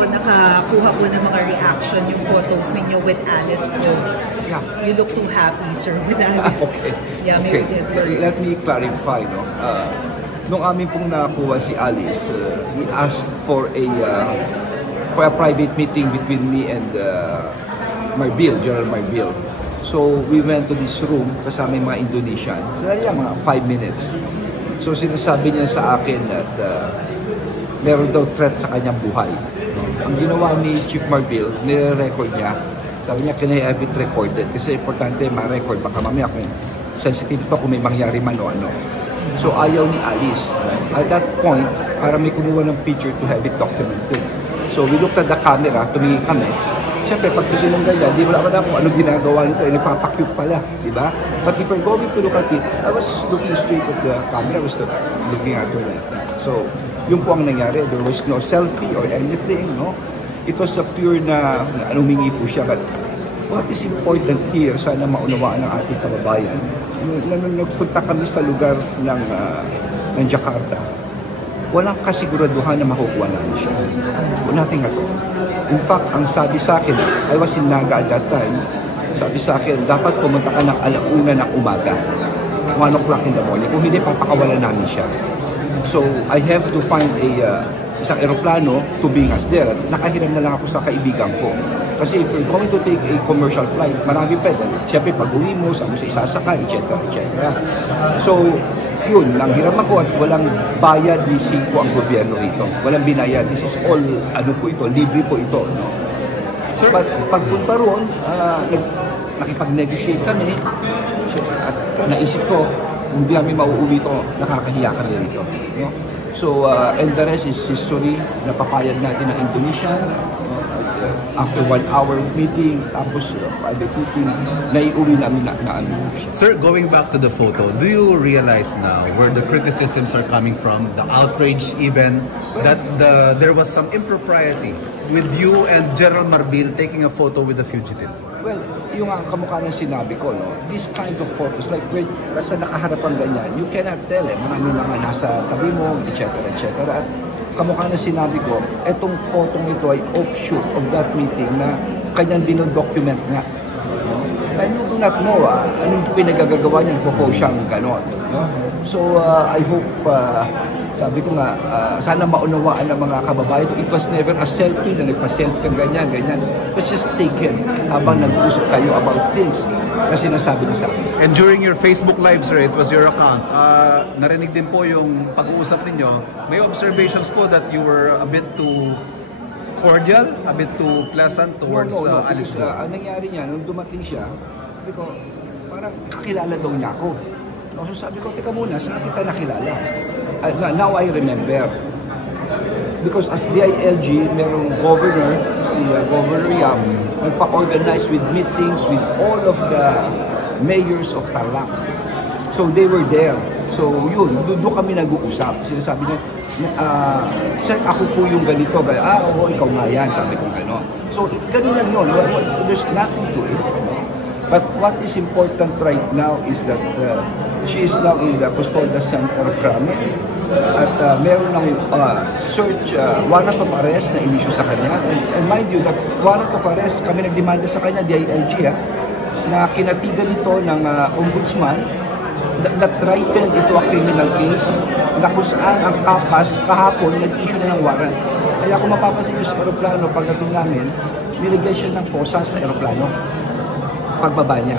po nakakuha po ng mga reaction yung photos ninyo with Alice po. Yeah. You look too happy, sir, with Alice. Okay. Yeah, maybe Okay. Let me clarify, no? Nung amin pong nakuha si Alice, he asked for a private meeting between me and Marbil, General Marbil. So we went to this room kasama yung mga Indonesian. Sandali lang, mga 5 minutes. So sinasabi niya sa akin that meron daw threat sa kanyang buhay. Ang ginawa ni Chief Marbil, nire-record niya. Sabi niya, can I have it recorded? Kasi importante ma-record. Baka mamaya kung sensitive ito, kung may mangyari man o ano. So ayaw ni Alice. At that point, para may kumuha ng picture to have it documented. So we looked at the camera, tumingin kami. Siyempre, pag tingin ng ganyan, di wala ka na kung anong ginagawa nito, nagpapakyut pala, di ba? But if we're going to look at it, I was looking straight at the camera, I was looking at her like that. So, yun po ang nangyari. There was no selfie or anything, no? It was a pure na humingi po siya. But what is important here, sana maunawaan ng ating kababayan, nung nagpunta kami sa lugar ng Jakarta, walang kasiguraduhan na makukuha namin siya. Nothing at all. In fact, ang sabi sa akin, I was in Naga at that time, sabi sa akin, dapat pumunta ka ng 1:00 ng umaga. 1 o'clock in the morning. Kung hindi, papakawalan namin siya. So, I have to find isang aeroplano to bring us there. Nakahiram na lang ako sa kaibigan ko. Kasi if we're going to take a commercial flight, marami pwede. Siyempre, pag-uwi mo, saan mo sa isasakay, etc. etc. So, yun, nanghiram ako at walang bayad ni Cinco ang gobyerno rito. Walang binayad. This is all, ano po ito, libre po ito. No? Sir, pagpunta roon, nakipag-negotiate kami at naisip ko, hindi kami mauuwi ito, nakakahiya kami rito. No? So, and the rest is history. Napapayad natin ng Indonesia. After 1 hour of meeting, tapos private meeting, naiuwi namin na ano. Sir, going back to the photo, do you realize now where the criticisms are coming from, the outrage even, that there was some impropriety with you and General Marbil taking a photo with the fugitive? Well, yung ang kamukha ng sinabi ko, no, this kind of photos, like basta nakaharap ang ganyan, you cannot tell maraming mga nasa tabi mo, etc. etc. At kamukha na sinabi ko, etong photo ito ay offshoot of that meeting na kanyang dinodocument nga. No? And you do not know anong pinagagagawa niya, nagpo-post siyang gano'n. No? So, I hope, sabi ko nga, sana maunawaan ng mga kababayan ito. It was never a selfie na nagpa-selfie kang ganyan. It was just taken habang nag-uusap kayo about things na sinasabi niya sa akin. And during your Facebook Live, sir, it was your account. Narinig din po yung pag-uusap ninyo. May observations po that you were a bit too cordial, a bit too pleasant towards Alice. Ang nangyari niya, nung dumating siya, sabi ko, parang kakilala daw niya ako. So sabi ko, teka muna, saan kita nakilala? Now I remember. Because as DILG, merong governor, si Governor Yam, nagpa-organize with meetings with all of the mayors of Tarlac. So they were there. So yun, doon kami nag-uusap. Sinasabi niya, sir, ako po yung ganito. Oo, ikaw nga yan, sabi ko gano'n. So ganun lang yun. There's nothing to it. But what is important right now is that she is now in the Custodia Center of Krame. At meron ng search, warrant of arrest na inisyu sa kanya. And mind you, that warrant of arrest, kami nagdemanda sa kanya, DILG, na kinatigan ito ng ombudsman that ripened into a criminal case na kung saan ang kapas kahapon nag-issue na ng warrant. Kaya kung mapapansin nyo sa aeroplano, pagdating namin, nilagay siya ng posa sa aeroplano pagbaba niya.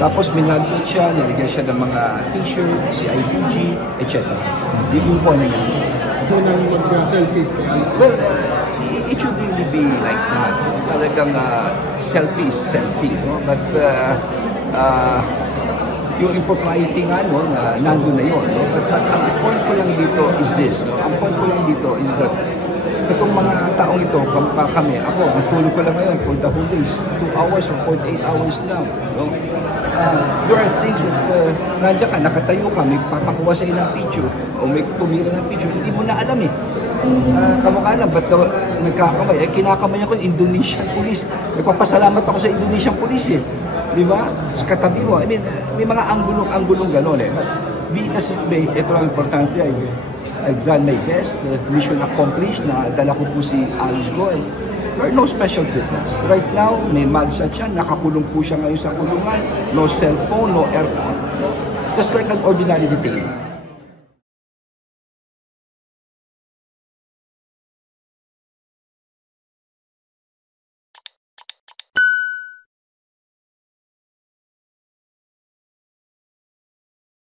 Tapos minagsit siya, nilagay siya ng mga t-shirt, CIDG, etc. Yun po na yan. So, nang mag-selfie? Well, it should really be like that. Talagang selfie is selfie, no? But yung impropriety nga, no, na nandun na yun. No? But ang point ko lang dito is this. No? Ang point ko lang dito is that itong mga taong ito, kamukha kami, ako, natulog ko lang ngayon for the whole days, 2 hours or 48 hours lang. No? There are things that nandiyan ka, nakatayo ka, may papakuha sa'yo ng picture, o may tumira ng picture, hindi mo na alam eh. Kamukha lang, ba't nagkakamay? Kinakamay ako yung Indonesian police. Nagpapasalamat ako sa Indonesian police eh. Di ba? Sa katabi mo, I mean, may mga anggulong gano'n eh. Ito lang importante ay I've done my best, mission accomplished, na dala ko po si Alice Goy. There are no special treatments. Right now, may mugshot siya, nakakulong po siya ngayon sa kulungan, no cellphone, no aircon. Just like an ordinary detainee.